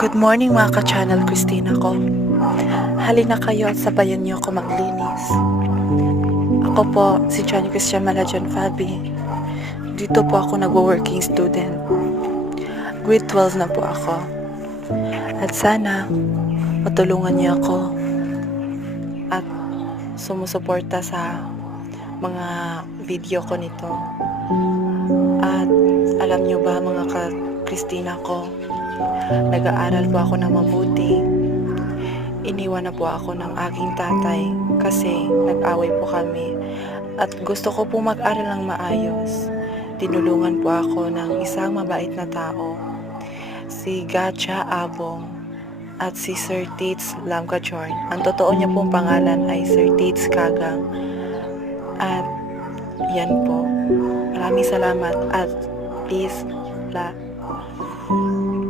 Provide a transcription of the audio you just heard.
Good morning mga ka-channel Christina ko. Halina kayo at sabayan niyo ako maglinis. Ako po si Johnny Christian Malajan Fabi. Dito po ako nagwo-working student. Grade 12 na po ako. At sana matulungan niyo ako at sumusuporta sa mga video ko nito. At alam niyo ba mga ka-Christina ko, nag-aaral po ako ng mabuti. Iniwan na po ako ng aking tatay kasi nag-away po kami at gusto ko po mag-aral ng maayos. Tinulungan po ako ng isang mabait na tao, si Gacha Abong at si Sir Tates Lamcachorn. Ang totoo niya pong pangalan ay Sir Tates Kagang. At yan po. Maraming salamat at please